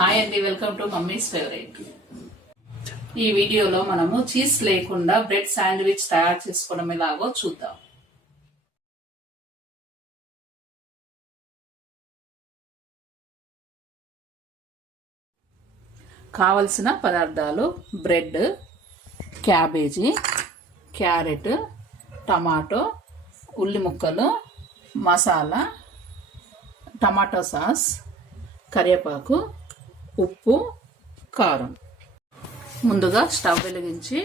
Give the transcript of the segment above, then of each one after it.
Hi అండి, welcome to mummies favourite. ఈ వీడియోలో మనము చీజ్ లేకుండా బ్రెడ్ శాండ్విచ్ తయారు చేసుకోవడం ఎలాగో చూద్దాం. కావలసిన పదార్థాలు: బ్రెడ్, క్యాబేజీ, క్యారెట్, టమాటో, ఉల్లి ముక్కలు, మసాలా, టమాటో సాస్, కరివేపాకు, ఉప్పు, కారం. ముందుగా స్టవ్ వెలిగించి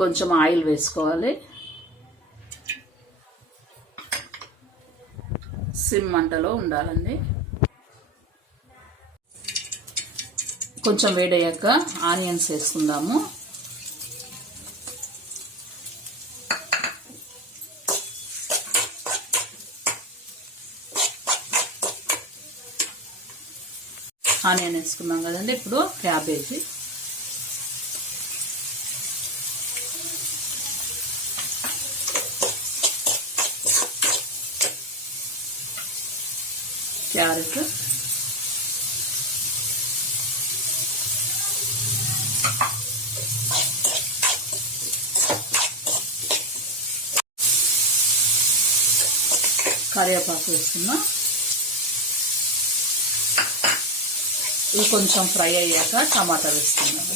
కొంచెం ఆయిల్ వేసుకోవాలి. సిమ్ మంటలో ఉండాలండి. కొంచెం వేడయ్యాక ఆనియన్స్ వేసుకుందాము. ఆనియన్ వేసుకున్నాం కదండి. ఇప్పుడు క్యాబేజీ, క్యారెట్, కరివేపాకు వేసుకున్నాం. ఇవి కొంచెం ఫ్రై అయ్యాక టమాటా వేసుకున్నాము.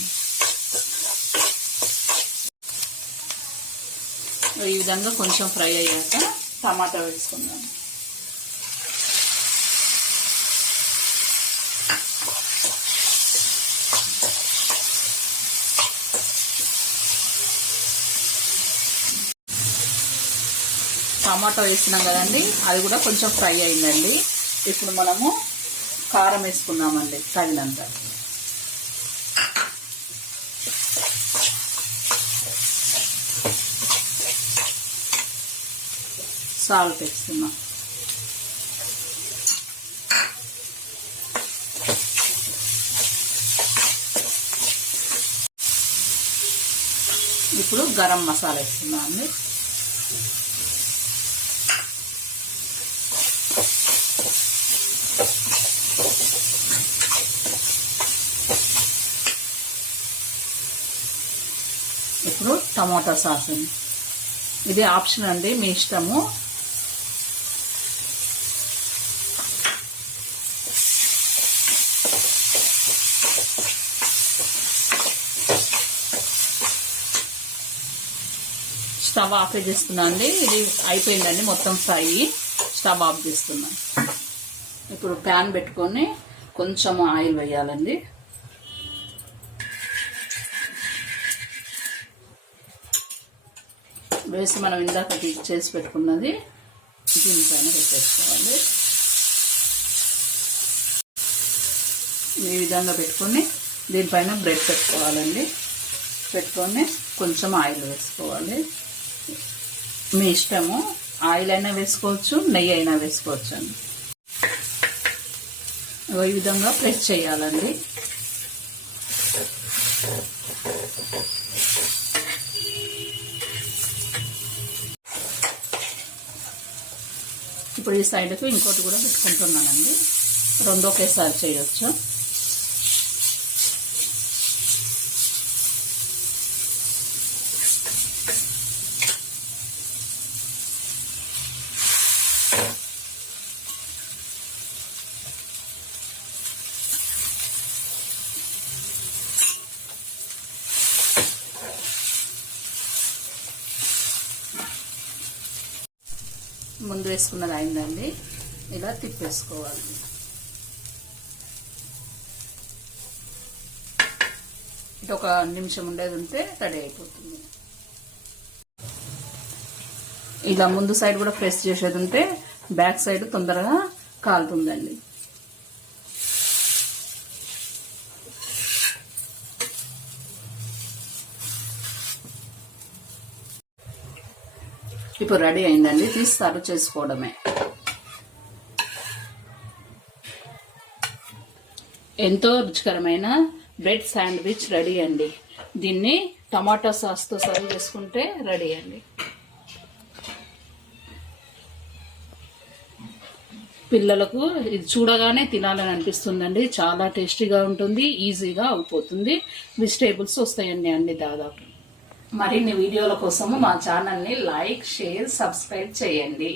ఈ విధంగా కొంచెం ఫ్రై అయ్యాక టమాటా వేసుకున్నాము. టమాటా వేసినాం కదండి, అది కూడా కొంచెం ఫ్రై అయిందండి. ఇప్పుడు మనము కారం వేసుకున్నామండి తగినంత. సాల్ట్ వేస్తున్నాం. ఇప్పుడు గరం మసాలా వేస్తున్నాం అండి. ఇప్పుడు టమాటా సాస్ అండి. ఇది ఆప్షన్ అండి, మీ ఇష్టము. స్టవ్ ఆఫ్ చేస్తున్నా అండి. ఇది అయిపోయిందండి మొత్తం ఫ్రై. స్టవ్ ఆఫ్ చేస్తున్నా. ఇప్పుడు ప్యాన్ పెట్టుకొని కొంచెం ఆయిల్ వేయాలండి. వేసి మనం ఇందాక చేసి పెట్టుకున్నది దీనిపైన పెట్టేసుకోవాలి. ఈ విధంగా పెట్టుకొని దీనిపైన బ్రెడ్ పెట్టుకోవాలండి. పెట్టుకొని కొంచెం ఆయిల్ వేసుకోవాలి. మీ ఇష్టము, ఆయిల్ అయినా వేసుకోవచ్చు, నెయ్యి అయినా వేసుకోవచ్చు అండి. ఈ విధంగా ప్రెస్ చేయాలండి. ఇప్పుడు ఈ సైడ్కు ఇంకోటి కూడా పెట్టుకుంటున్నానండి. రెండు ఒకేసారి చేయొచ్చు. ముందు వేసుకున్నది అయిందండి. ఇలా తిప్పేసుకోవాలి. ఇటు ఒక నిమిషం ఉండేది ఉంటే రెడీ అయిపోతుంది. ఇలా ముందు సైడ్ కూడా ప్రెస్ చేసేది ఉంటే బ్యాక్ సైడ్ తొందరగా కాలుతుందండి. ఇప్పుడు రెడీ అయిందండి. తీసి సర్వ్ చేసుకోవడమే. ఎంతో రుచికరమైన బ్రెడ్ శాండ్విచ్ రెడీ అండి. దీన్ని టమాటో సాస్తో సర్వ్ చేసుకుంటే రెడీ అండి. పిల్లలకు ఇది చూడగానే తినాలని అనిపిస్తుందండి. చాలా టేస్టీగా ఉంటుంది, ఈజీగా అయిపోతుంది. వెజిటేబుల్స్ వస్తాయండి అన్ని దాదాపు. మరిన్ని వీడియోల కోసము మా ఛానల్ని లైక్, షేర్, సబ్స్క్రైబ్ చేయండి.